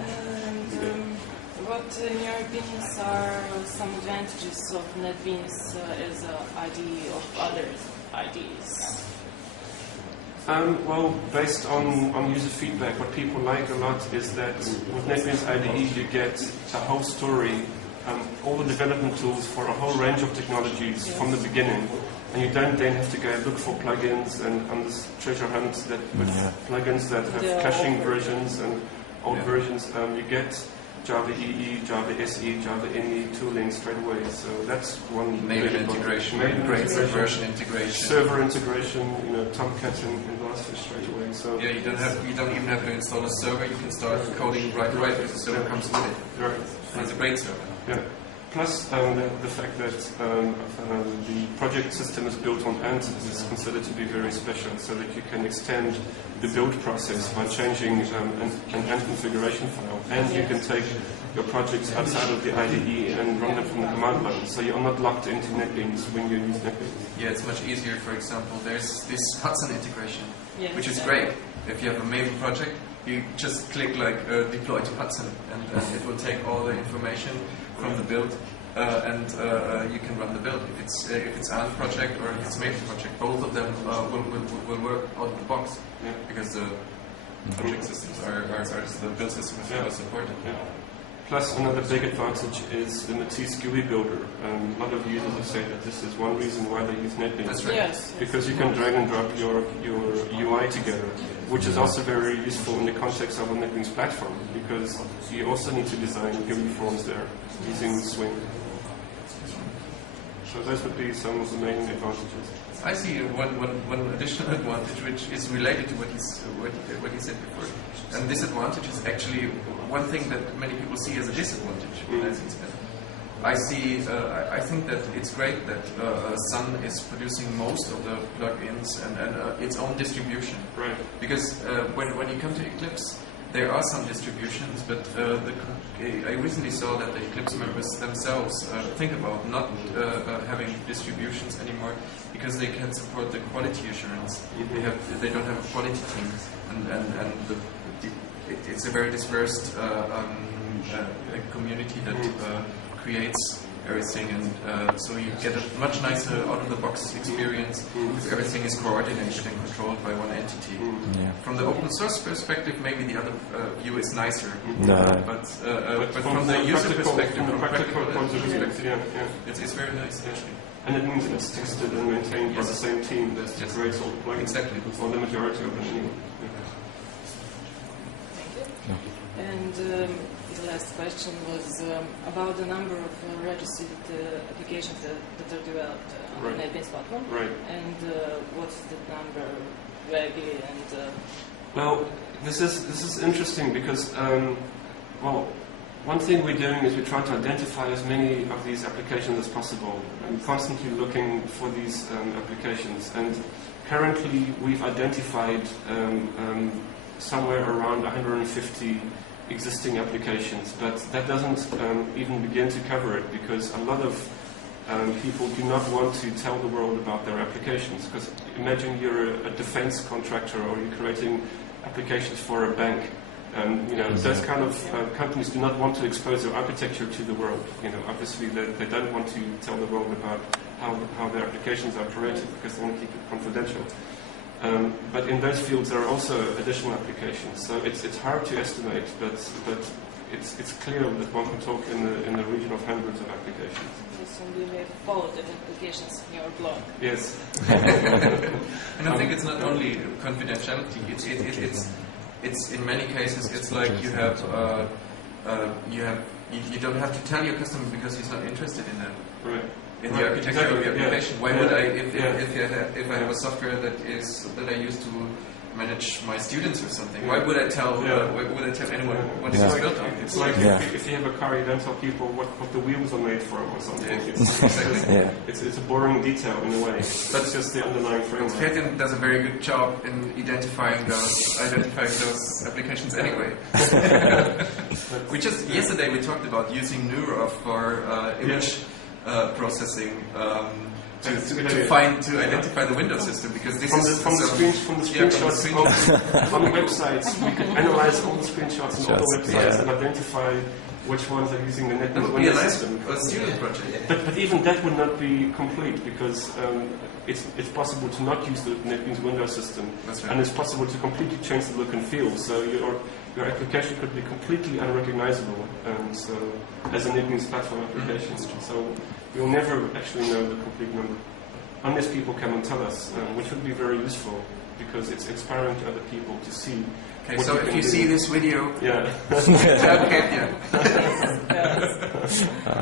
And what, in your opinions, are some advantages of NetBeans as an IDE of other IDEs? Well, based on user feedback, what people like a lot is that with NetBeans IDE you get a whole story, all the development tools for a whole range of technologies from the beginning, and you don't then have to go look for plugins and on this treasure hunt that with plugins that have caching versions and old versions. You get Java EE, Java SE, Java NE tooling straight away. So that's one native integration, great version integration, server integration. Tomcat and Glassfish straight away. So yeah, you don't even have to install a server. You can start coding right away because the server comes with it. Right. And it's a great server. Yeah. Plus the fact that the project system is built on Ant is considered to be very special, so that you can extend the build process by changing an Ant configuration file, and you can take your projects outside of the IDE and run them from the command line, so you're not locked into NetBeans when you use NetBeans. Yeah, it's much easier. For example, there's this Hudson integration, which is great. If you have a Maven project, you just click deploy to Hudson, and it will take all the information from the build, and you can run the build. If it's Ant project or if it's Maven project, both of them will work out of the box, because the project systems are the build systems are supported. Yeah. Plus, another big advantage is the Matisse GUI builder. A lot of users have said that this is one reason why they use NetBeans. That's right. Yes. Because you can drag and drop your UI together, which is also very useful in the context of a NetBeans platform, because you also need to design GUI forms there using Swing. So those would be some of the main advantages. I see one additional advantage, which is related to what he said before. And this advantage is actually one thing that many people see as a disadvantage. I think that it's great that Sun is producing most of the plugins and its own distribution. Right. Because when you come to Eclipse, there are some distributions, but I recently saw that the Eclipse members themselves think about not having distributions anymore, because they can't support the quality assurance. They don't have a quality team, and it's a very dispersed community that creates everything, and so you get a much nicer out-of-the-box experience if everything is coordinated and controlled by one entity. From the open source perspective, maybe the other view is nicer, but from the user perspective, from practical perspective, it's very nice actually. And it means it's tested and maintained by the same team that creates all the plugins. Exactly. Or the majority of them anyway. Thank you. And the last question was about the number of registered applications that are developed on the NetBeans platform. Right. And what's the number vaguely? And well, this is interesting because one thing we're doing is we're trying to identify as many of these applications as possible. I'm constantly looking for these applications, and currently we've identified somewhere around 150 existing applications, but that doesn't even begin to cover it, because a lot of people do not want to tell the world about their applications. Because imagine you're a defense contractor, or you're creating applications for a bank. Those kind of companies do not want to expose their architecture to the world. Obviously they don't want to tell the world about how their applications are created, because they want to keep it confidential. But in those fields there are also additional applications. So it's hard to estimate, but it's clear that one can talk in the region of hundreds of applications. So we may follow the applications in your blog. Yes. And I think it's not only confidentiality. It's in many cases it's like you don't have to tell your customer because he's not interested in that. Right. In the architecture of the application. Why would I, if I have a software that I use to manage my students or something, why would I tell anyone what it is built on? It's like if you have a car, you don't tell people what the wheels are made from or something. It's a boring detail in a way. That's just the underlying framework. Geertjan does a very good job in identifying those applications anyway. Yesterday we talked about using Neura for image processing, identify the Windows system, because this from is the screenshots on websites. We could analyze all the screenshots on all the websites and identify which ones are using the NetBeans Windows system. A student project. But even that would not be complete, because it's possible to not use the NetBeans Windows system, right. and it's possible to completely change the look and feel. So your application could be completely unrecognizable. So as a NetBeans Platform application, so you'll never actually know the complete number, unless people come and tell us, which would be very useful, because it's inspiring to other people to see. Okay, so if you see this video, yeah.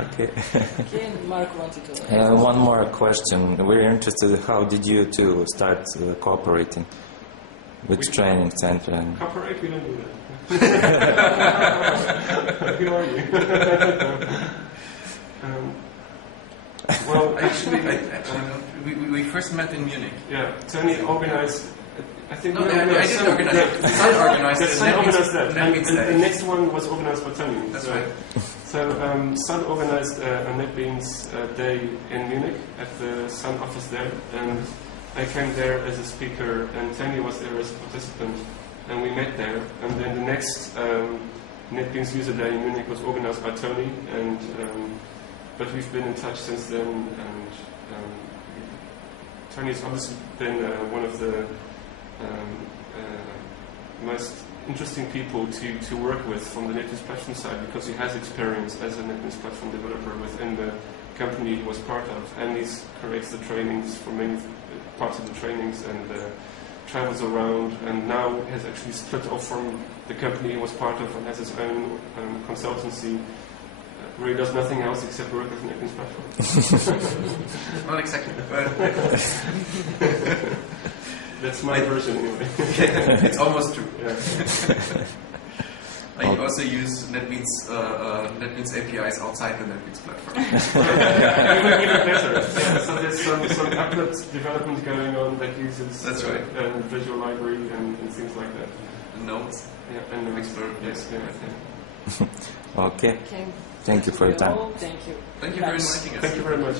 Okay, Mark wanted to. One more question. We're interested. How did you two start cooperating with training center? Cooperate? We don't do that. Who are you? Well, actually, we first met in Munich. Yeah, Toni organized. I think I didn't organize it. Sun organized it. And the next one was organized by Toni. That's right. So Sun organized a NetBeans day in Munich at the Sun office there, and I came there as a speaker, and Toni was there as a participant, and we met there. And then the next NetBeans user day in Munich was organized by Toni, and but we've been in touch since then. And Toni's obviously been one of the most interesting people to work with from the NetBeans Platform side, because he has experience as a NetBeans Platform developer within the company he was part of, and he creates the trainings for many parts of the trainings, and travels around, and now has actually split off from the company he was part of and has his own consultancy. Where he does nothing else except work with NetBeans Platform. Not exactly, but that's my version anyway. It's almost true. Yeah. I also use NetBeans APIs outside the NetBeans platform. Even better. Yeah, so there's some applet development going on that uses Visual Library and things like that. And nodes. Yeah, and Explorer. Yes. Okay. Thank you for your time. Thank you. Thank you for inviting us. Thank you very much.